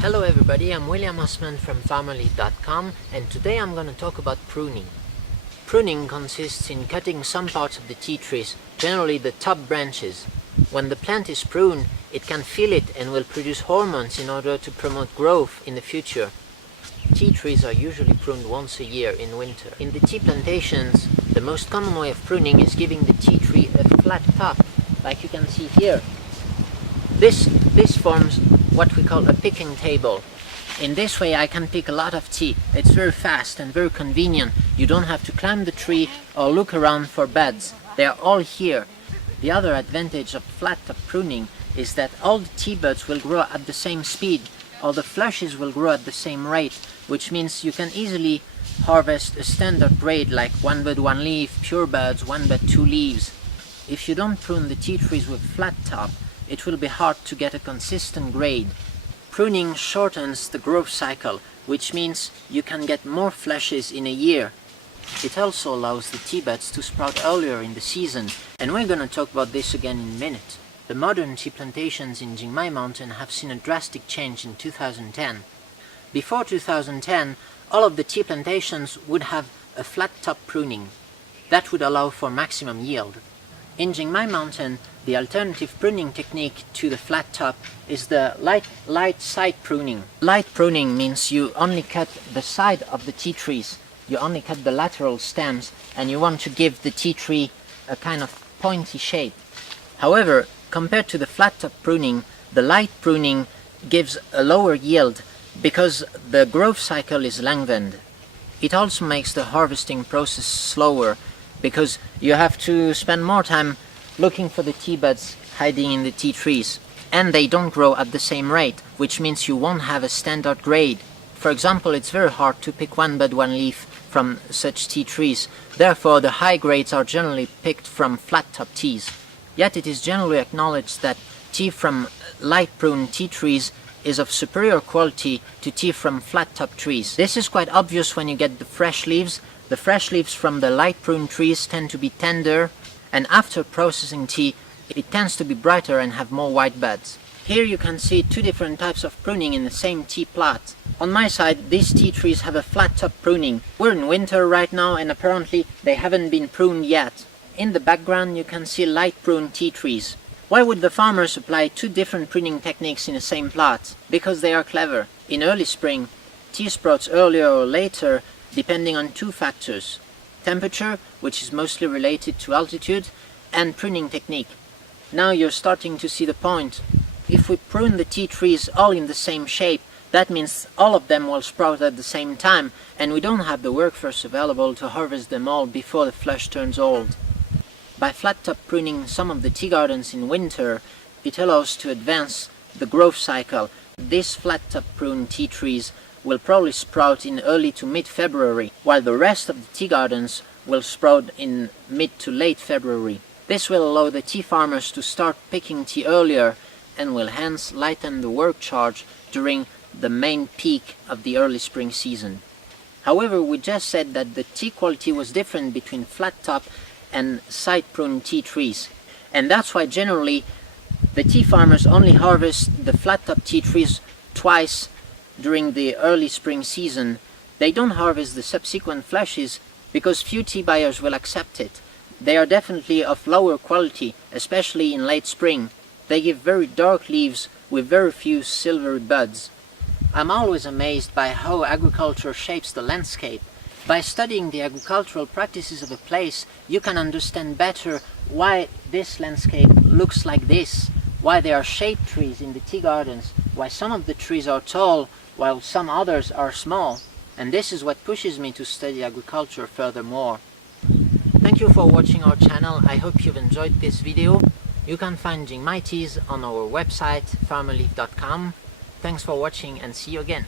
Hello everybody, I'm William Osman from farmerleaf.com, and today I'm going to talk about pruning. Pruning consists in cutting some parts of the tea trees, generally the top branches. When the plant is pruned, it can feel it and will produce hormones in order to promote growth in the future. Tea trees are usually pruned once a year in winter. In the tea plantations, the most common way of pruning is giving the tea tree a flat top, like you can see here. This forms what we call a picking table. In this way I can pick a lot of tea. It's very fast and very convenient. You don't have to climb the tree or look around for buds. They are all here. The other advantage of flat top pruning is that all the tea buds will grow at the same speed, or the flushes will grow at the same rate, which means you can easily harvest a standard grade like one bud, one leaf, pure buds, one bud, two leaves. If you don't prune the tea trees with flat top, it will be hard to get a consistent grade. Pruning shortens the growth cycle, which means you can get more flushes in a year. It also allows the tea buds to sprout earlier in the season, and we're going to talk about this again in a minute. The modern tea plantations in Jingmai Mountain have seen a drastic change in 2010. Before 2010, all of the tea plantations would have a flat top pruning. That would allow for maximum yield. In Jingmai Mountain, the alternative pruning technique to the flat top is the light side pruning. Light pruning means you only cut the side of the tea trees, you only cut the lateral stems, and you want to give the tea tree a kind of pointy shape. However, compared to the flat top pruning, the light pruning gives a lower yield because the growth cycle is lengthened. It also makes the harvesting process slower, because you have to spend more time looking for the tea buds hiding in the tea trees. And they don't grow at the same rate, which means you won't have a standard grade. For example, it's very hard to pick one bud, one leaf from such tea trees. Therefore, the high grades are generally picked from flat top teas. Yet it is generally acknowledged that tea from light pruned tea trees is of superior quality to tea from flat top trees. This is quite obvious when you get the fresh leaves. The fresh leaves from the light pruned trees tend to be tender, and after processing tea, it tends to be brighter and have more white buds. Here you can see two different types of pruning in the same tea plot. On my side, these tea trees have a flat top pruning. We're in winter right now, and apparently they haven't been pruned yet. In the background you can see light pruned tea trees. Why would the farmers apply two different pruning techniques in the same plot? Because they are clever. In early spring, tea sprouts earlier or later depending on two factors: temperature, which is mostly related to altitude, and pruning technique. Now you're starting to see the point. If we prune the tea trees all in the same shape, that means all of them will sprout at the same time, and we don't have the workforce available to harvest them all before the flush turns old. By flat top pruning some of the tea gardens in winter, it allows to advance the growth cycle. These flat top pruned tea trees will probably sprout in early to mid-February, while the rest of the tea gardens will sprout in mid to late February. This will allow the tea farmers to start picking tea earlier and will hence lighten the work charge during the main peak of the early spring season. However, we just said that the tea quality was different between flat top and side pruned tea trees, and that's why generally the tea farmers only harvest the flat top tea trees twice during the early spring season. They don't harvest the subsequent flushes because few tea buyers will accept it. They are definitely of lower quality, especially in late spring. They give very dark leaves with very few silvery buds. I'm always amazed by how agriculture shapes the landscape. By studying the agricultural practices of a place, you can understand better why this landscape looks like this, why there are shade trees in the tea gardens, why some of the trees are tall while some others are small. And this is what pushes me to study agriculture furthermore. Thank you for watching our channel. I hope you've enjoyed this video. You can find Jingmai teas on our website farmerleaf.com. Thanks for watching and see you again.